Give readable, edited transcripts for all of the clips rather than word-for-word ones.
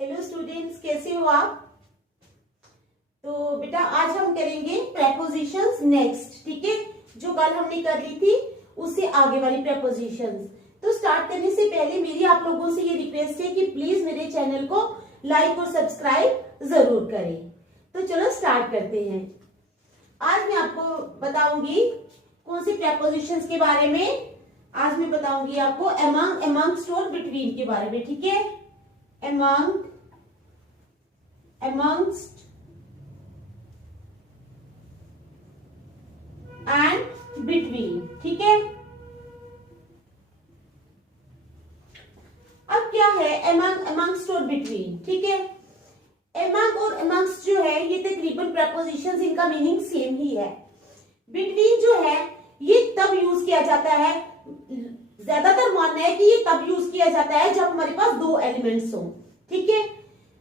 Hello students, कैसे हो आप। तो बेटा आज हम करेंगे प्रेपोजिशंस नेक्स्ट, ठीक है। जो कल हमने कर ली थी उससे आगे वाली प्रेपोजिशंस। तो स्टार्ट करने से पहले मेरी आप लोगों से ये रिक्वेस्ट है कि प्लीज मेरे चैनल को लाइक और सब्सक्राइब जरूर करें। तो चलो स्टार्ट करते हैं। आज मैं आपको बताऊंगी कौन सी प्रेपोजिशंस के बारे में। आज मैं बताऊंगी आपको अमंग, अमंगस्ट और बिटवीन के बारे में, ठीक है। among, amongst and between, ठीक है। अब क्या है among, amongst और between, ठीक है। among और amongst जो है ये तकरीबन prepositions, इनका मीनिंग सेम ही है। between जो है ये तब यूज किया जाता है, ज्यादातर मानना है कि ये तब यूज किया जाता है जब हमारे पास दो एलिमेंट्स हो, ठीक है।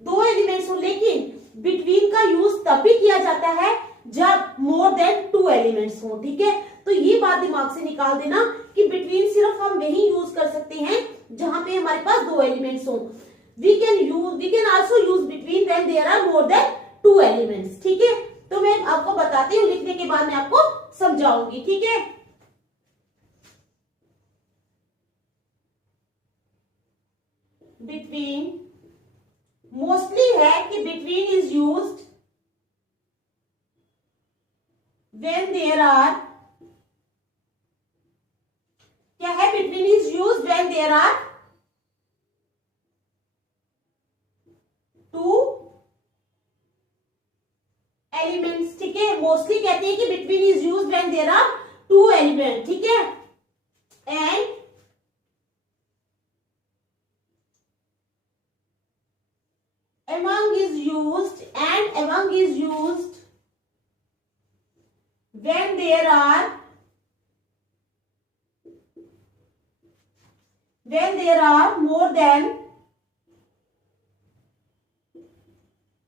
दो एलिमेंट्स हो, लेकिन बिटवीन का यूज तब भी किया जाता है जब मोर देन टू एलिमेंट्स हो, ठीक है। तो ये बात दिमाग से निकाल देना कि बिटवीन सिर्फ हम वही यूज कर सकते हैं जहां पे हमारे पास दो एलिमेंट्स हो। We can also use between when there are more than two elements, ठीक है। तो मैं आपको बताती हूँ, लिखने के बाद मैं आपको समझाऊंगी, ठीक है। बिटवीन मोस्टली है कि between is used when there are, क्या है, between is used when there are two elements, ठीक है। मोस्टली कहते हैं कि between is used when there are two element, ठीक है। And among is used, and among is used when there are more than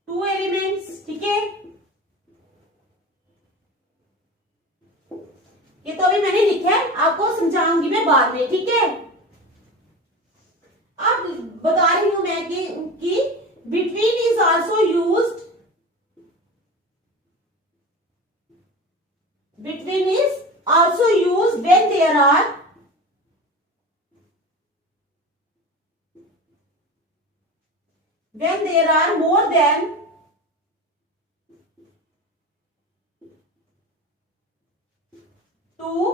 two elements, ठीक है। ये तो अभी मैंने लिखा है, आपको समझाऊंगी मैं बाद में, ठीक है। अब बता रही हूं मैं कि between is also used, between is also used when there are more than two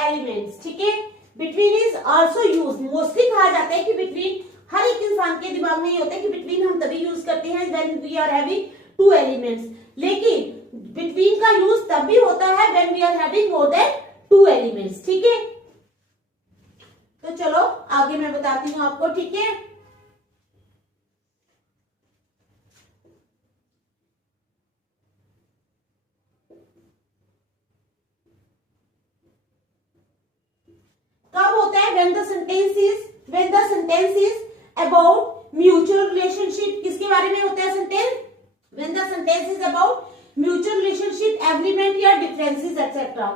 elements, ठीक है। Between is also use, mostly कहा जाता है कि बिटवीन, हर एक इंसान के दिमाग में ये होता है कि बिटवीन हम तभी यूज करते हैं when we are having two elements, लेकिन बिटवीन का यूज तब भी होता है when we are having more than two elements, ठीक है। तो चलो आगे मैं बताती हूँ आपको, ठीक है। कब होता है when the sentence is about mutual relationship, किसके बारे में होता है sentence, when the sentence is about mutual relationship, agreement या differences etc.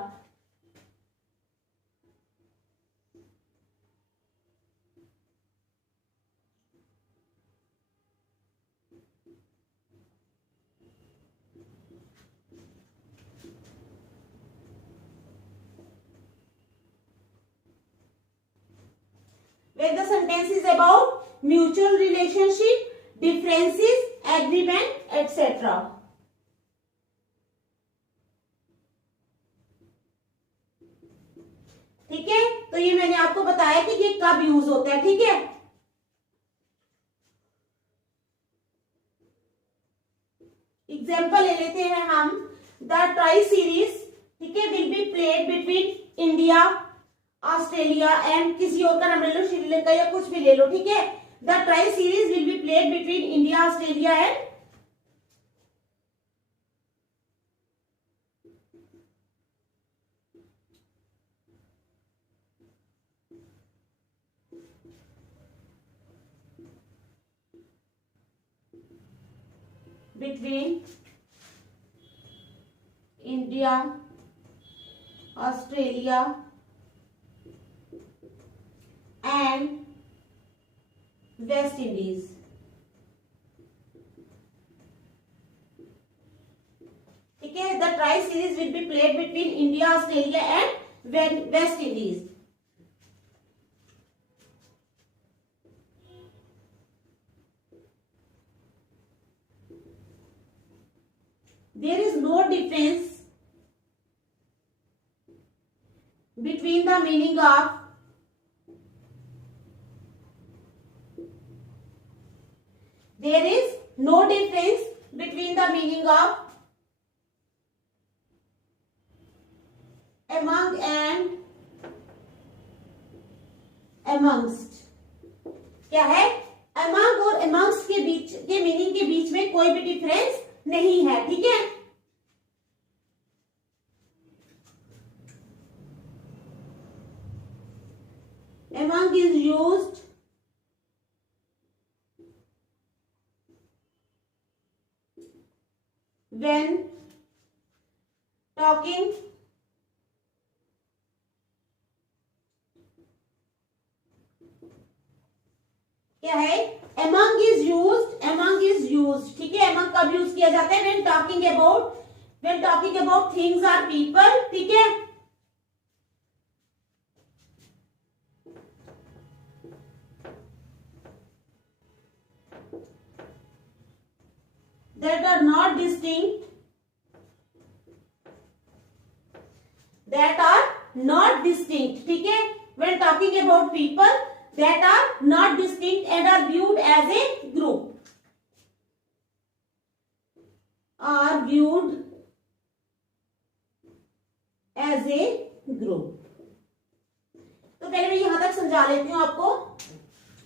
When the sentence is about mutual relationship, differences, agreement, etc. ठीक है। तो ये मैंने आपको बताया कि ये कब यूज होता है, ठीक है। एग्जाम्पल ले लेते हैं हम। द ट्राई सीरीज, ठीक है, will be played between India, Australia and किसी और का नाम ले लो, श्रीलंका या कुछ भी ले लो, ठीक है। The tri series will be played between India, Australia and between India, Australia and West Indies. ठीक है, the tri series will be played between India, Australia and West Indies. There is no difference between the meaning of there is no difference between the meaning of among and amongst। क्या है? among और amongst के बीच के meaning के बीच में कोई भी डिफरेंस नहीं है। ठीक है, among is used when talking क्या है? among is used। ठीक है, among कब यूज किया जाता है? when talking about things or people। ठीक है, that are not distinct ठीक है, when talking about people that are not distinct and are viewed as a group, तो पहले मैं यहां तक समझा लेती हूँ आपको।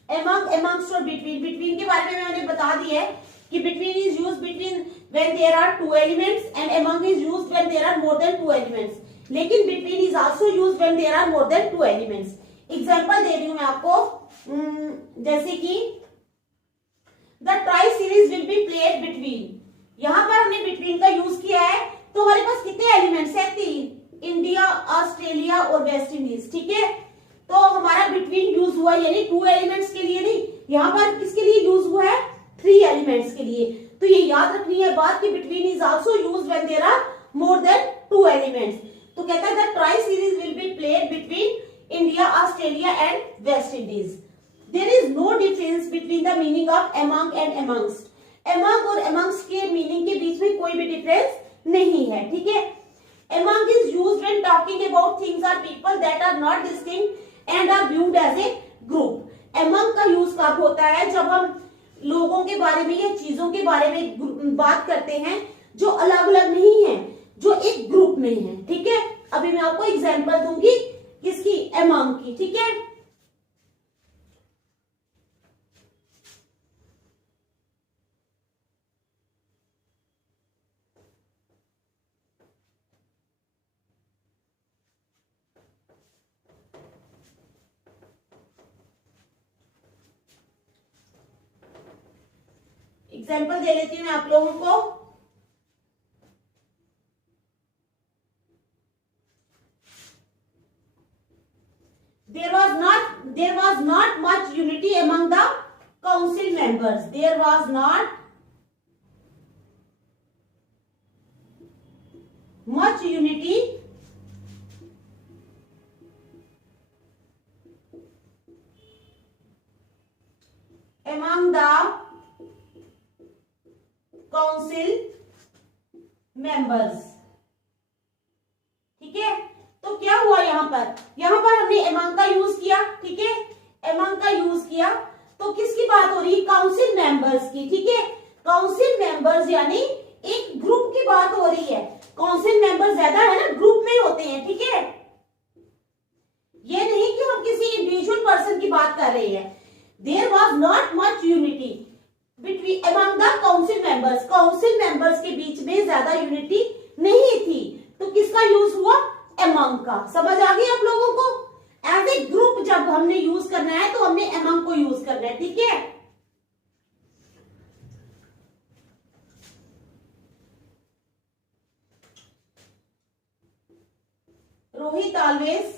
amongst और between के बारे में मैंने बता दिया है कि between is used between when there are two elements and among is used when there are more than two elements। लेकिन between is also used when there are more than two elements। Example दे रही हूं मैं आपको, जैसे कि the tri series will be played between. यहां पर हमने बिटवीन का यूज किया है, तो हमारे पास कितने एलिमेंट्स हैं? 3, इंडिया, ऑस्ट्रेलिया और वेस्ट इंडीज। ठीक है, तो हमारा बिटवीन यूज हुआ, यानी 2 एलिमेंट्स के लिए नहीं, यहां पर किसके लिए यूज हुआ है? 3 एलिमेंट्स के लिए। तो ये याद रखनी है बात कि between is also used when there are more than 2 elements. तो कहता है the tri series will be played between India, Australia and West Indies. There is no difference between the meaning of among and amongst। among और amongst के meaning के बीच में कोई भी डिफरेंस नहीं है। ठीक है, among is used when talking about things or people that are not distinct and are viewed as a group। among का यूज कब होता है? जब हम लोगों के बारे में या चीजों के बारे में बात करते हैं जो अलग अलग नहीं है, जो एक ग्रुप में है। ठीक है, अभी मैं आपको एग्जांपल दूंगी किसकी? among की। ठीक है, एग्जाम्पल दे लेती हूँ मैं आप लोगों को। there was not much unity among the council members। there was not much unity among the council members. ठीक है, तो क्या हुआ यहां पर हमने among का यूज किया। ठीक है, among का यूज किया, तो किसकी बात हो रही है? काउंसिल मेंबर्स की। ठीक है, काउंसिल मेंबर्स यानी एक ग्रुप की बात हो रही है। काउंसिल मेंबर ज्यादा है ना, ग्रुप में होते हैं। ठीक है, ये नहीं कि हम किसी इंडिविजुअल पर्सन की बात कर रहे हैं। There was not much unity between among the council members। Council members के बीच में ज्यादा यूनिटी नहीं थी, तो किसका यूज हुआ? among का। समझ आ गई आप लोगों को? एज ए ग्रुप जब हमने यूज करना है तो हमने among को यूज करना है। ठीक है, Rohit always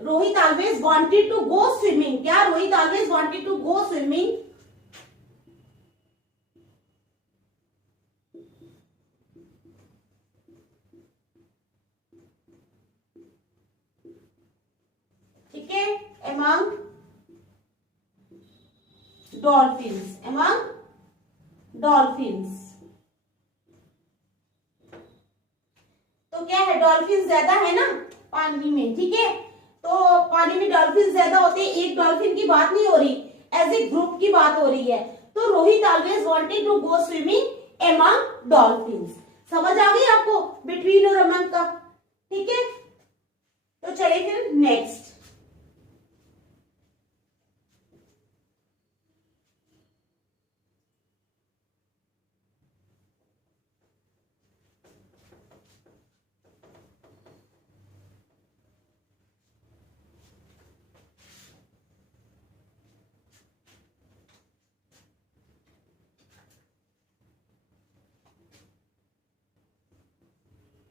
Rohit always wanted to go swimming. क्या Rohit always wanted to go swimming? ठीक है, among dolphins, among dolphins। तो क्या है, डॉल्फिन ज्यादा है ना पानी में, ठीक है, तो पानी में डॉल्फिन ज्यादा होते हैं, एक डॉल्फिन की बात नहीं हो रही, एज ए ग्रुप की बात हो रही है। तो Rohit always wanted to go swimming among dolphins. समझ आ गई आपको बिटवीन और अमंग का? ठीक है, तो चलिए फिर next.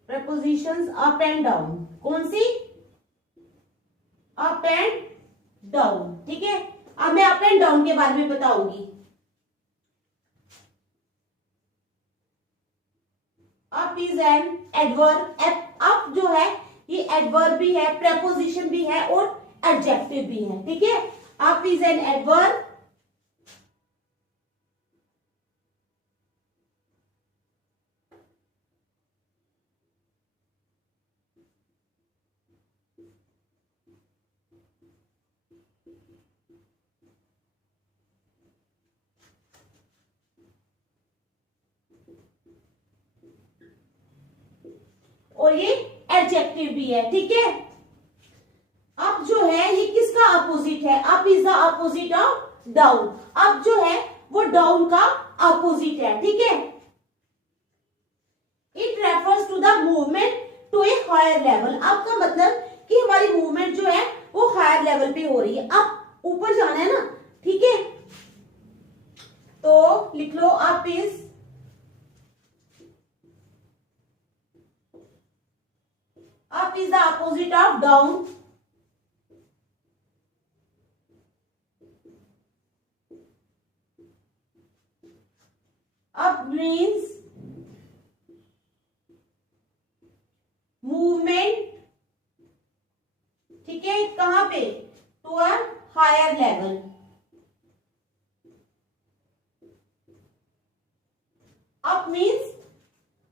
Propositions up and down, कौन सी? Up and down. ठीक है, अब मैं अप एंड डाउन के बारे में बताऊंगी। Up is an adverb. Up जो है ये एडवर्ब भी है, प्रपोजिशन भी है और एडजेक्टिव भी है। ठीक है, अप इज एन एडवर्ब, और ये एडजेक्टिव भी है। ठीक है, अप जो है ये किसका अपोजिट है? Up is the opposite of down. Up जो है वो डाउन का अपोजिट है। ठीक है, it refers to the movement to a higher level. Up का मतलब कि हमारी मूवमेंट जो है वो हायर लेवल पे हो रही है, अप ऊपर जाना है ना। ठीक है, तो लिख लो up is the opposite of down। Up means movement। ठीक है, कहां पे? To a higher level. Up means,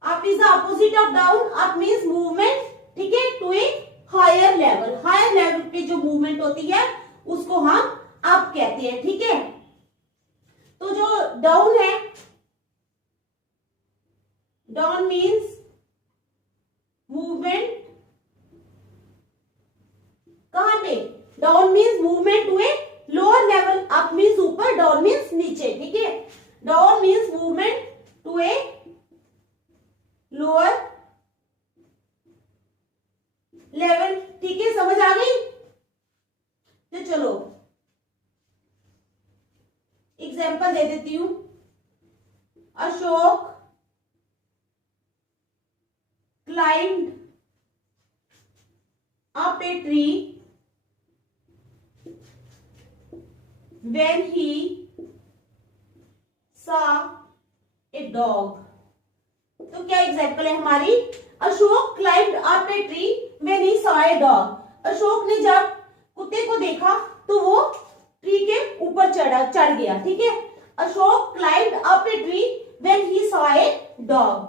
up is the opposite of down। Up means movement, ठीक है, to a higher level. Higher level पे जो मूवमेंट होती है उसको हम अप कहते हैं। ठीक है, तो जो डाउन है, डाउन मीन्स मूवमेंट कहां पे? Down means movement to a lower level. Up means ऊपर, डाउन मीन्स नीचे। ठीक है, down means movement to a lower level. ठीक है, समझ आ गई? तो चलो एग्जाम्पल दे देती हूं। Ashok climbed up a tree when he saw a dog। तो क्या एग्जाम्पल है हमारी? Ashok climbed up a tree when he saw a dog। Ashok ने जब कुत्ते को देखा तो वो ट्री के ऊपर चढ़ गया। ठीक है, Ashok climbed up a tree when he saw a dog।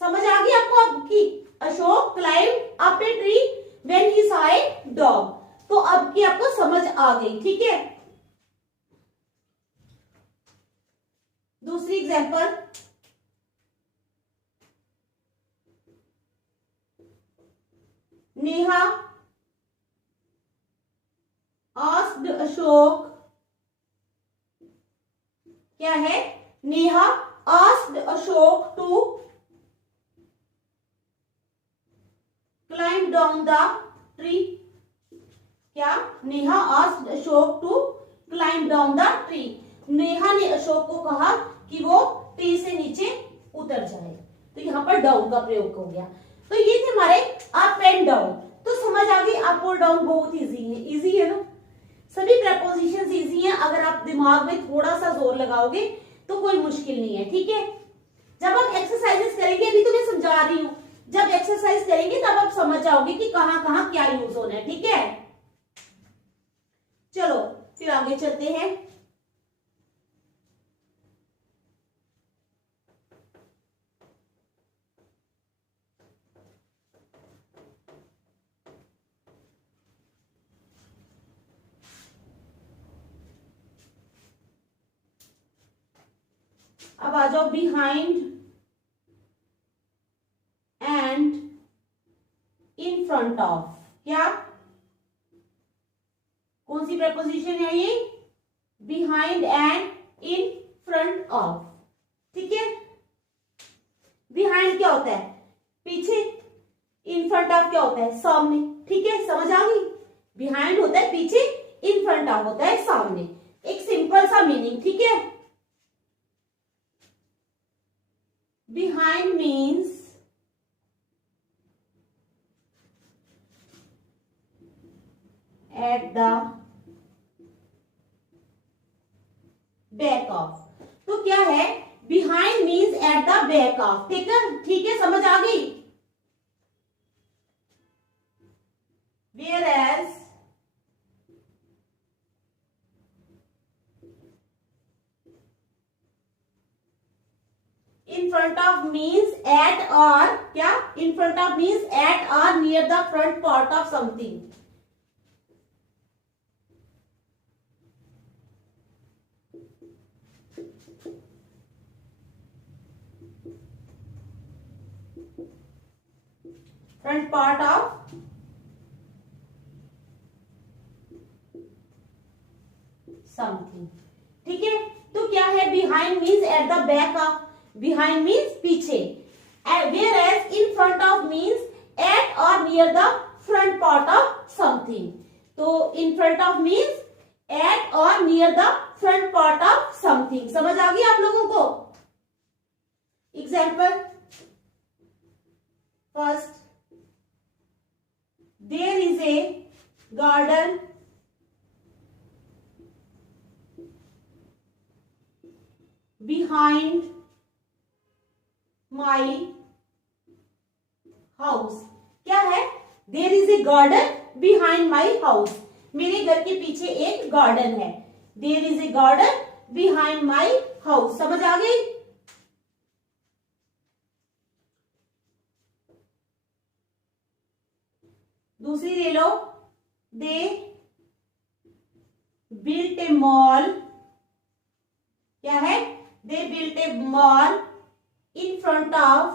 समझ आ गई आपको अब की? Ashok climbed up a tree when he saw a dog। तो अब की आपको समझ आ गई। ठीक है, दूसरी एग्जाम्पल। नेहा आस्क्ड अशोक। क्या है? Neha asked Ashok to climb down the tree. क्या? Neha asked Ashok to climb down the tree. Neha ने अशोक को कहा कि वो ट्री से नीचे उतर जाए। तो यहां पर डाउन का प्रयोग हो गया। तो ये थे हमारे अप एंड डाउन। तो समझ आ गई, अप और डाउन बहुत इजी है ना, सभी प्रपोजिशंस इजी हैं, अगर आप दिमाग में थोड़ा सा जोर लगाओगे तो कोई मुश्किल नहीं है, ठीक है। जब आप एक्सरसाइजेस करेंगे, अभी तो मैं समझा रही हूं, जब एक्सरसाइज करेंगे तब आप समझ जाओगे कि कहां कहां क्या यूज होना है, ठीक है। चलो फिर आगे चलते हैं। अब आ जाओ behind and in front of. क्या, कौन सी प्रपोजिशन है ये? Behind and in front of, ठीक है। बिहाइंड क्या होता है? पीछे। इन फ्रंट ऑफ क्या होता है? सामने, ठीक है, समझ आ गई। बिहाइंड होता है पीछे, इन फ्रंट ऑफ होता है सामने, एक सिंपल सा मीनिंग, ठीक है। Behind means at the back of. तो क्या है? Behind means at the back of, ठीक है, ठीक है, समझ आ गई। Whereas in front of means at or क्या? In front of means at or near the front part of something. Front part of something, ठीक है। तो क्या है? Behind means at the back of, behind means पीछे, where as in front of means at और near the front part of something. तो in front of means at और near the front part of something. समझ आ गई आप लोगों को? Example first, there is a garden behind my house। क्या है? there is a garden behind my house। मेरे घर के पीछे एक गार्डन है। there is a garden behind my house। समझ आ गई? दूसरी ले लो, they built a mall। क्या है? They built a mall in front of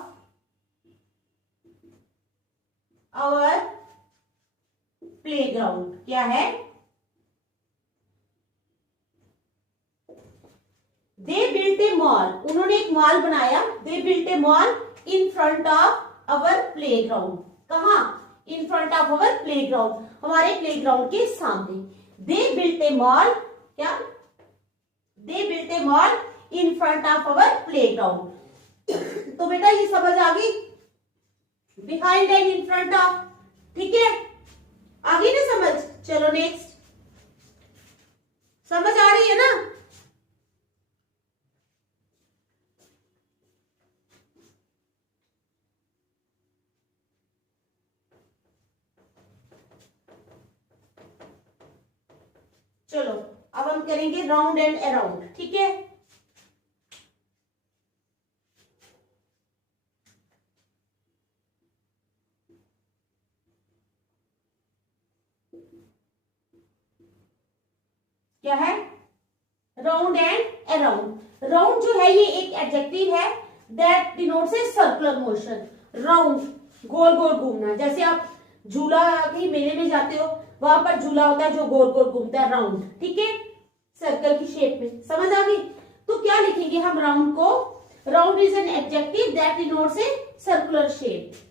our playground। क्या है? They built a mall, उन्होंने एक मॉल बनाया। They built a mall in front of our playground। कहाँ? In front of our playground, हमारे playground के सामने। They built a mall, क्या? They built a mall in front of our playground। तो बेटा ये समझ आ गई, behind and in front of, ठीक है। आगे ना समझ? चलो नेक्स्ट, समझ आ रही है ना? चलो अब हम करेंगे राउंड एंड अराउंड, ठीक है। क्या है? Round and around. राउंड जो है ये एक एडजेक्टिव है that denotes a circular motion. Round, गोल गोल घूमना। जैसे आप झूला के मेले में जाते हो, वहां पर झूला होता है जो गोल गोल घूमता है, राउंड, ठीक है, सर्कल की शेप में। समझ आ गई? तो क्या लिखेंगे हम राउंड को? Round is an adjective that denotes a circular shape.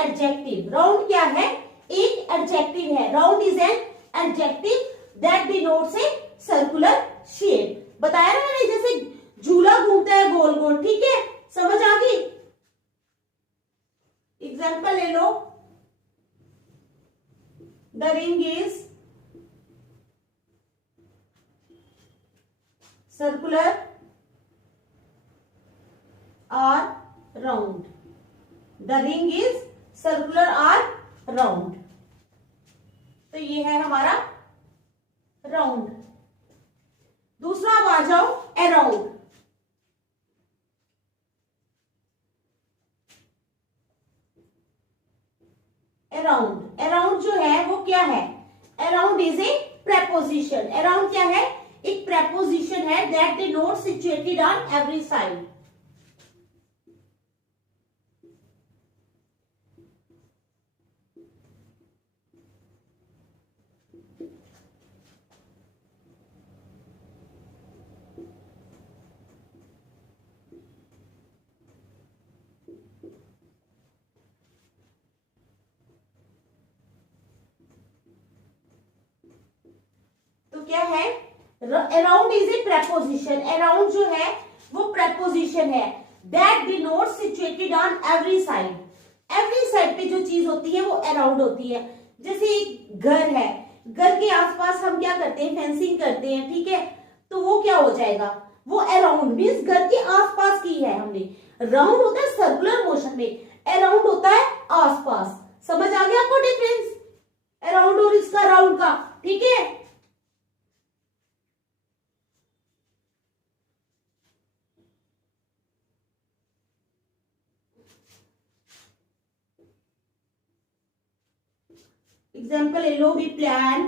Adjective, round क्या है, एक एडजेक्टिव है, round is an adjective that denotes a circular shape. बताया ना मैंने, जैसे झूला घूमता है गोल गोल, ठीक है, समझ आ गई। एग्जाम्पल ले लो, द रिंग इज सर्कुलर और round, the ring is circular और राउंड। तो ये है हमारा राउंड। दूसरा अब आ जाओ अराउंड। अराउंड, अराउंड जो है वो क्या है, around is a preposition. Around क्या है, एक प्रेपोजिशन है that denotes situated on every side. तो क्या है, around is a preposition. Around जो है वो प्रेपोजिशन है that denotes situated on every side. Every side पे जो चीज होती है वो अराउंड होती है। जैसे एक घर है, घर के आसपास हम क्या करते हैं, फेंसिंग करते हैं, ठीक है, तो वो क्या हो जाएगा, वो अराउंड मीन्स घर के आसपास की है हमने। राउंड होता है सर्कुलर मोशन में, अराउंड होता है आसपास। समझ आ गया आपको डिफरेंस अराउंड और इसका राउंड का, ठीक है। एग्जाम्पल ले लो, we plan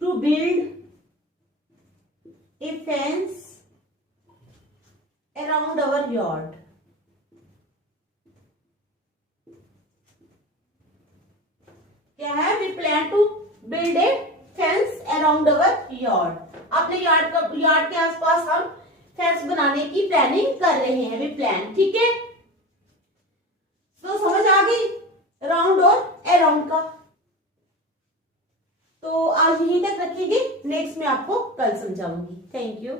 to build a fence around our yard. क्या है, we plan to build a fence around our yard. अपने यार्ड के आसपास हम फेंस बनाने की प्लानिंग कर रहे हैं, वी प्लान, ठीक है। तो समझ आ गई राउंड और अराउंड का। तो आज यहीं तक रखेंगे, नेक्स्ट में आपको कल समझाऊंगी। Thank you.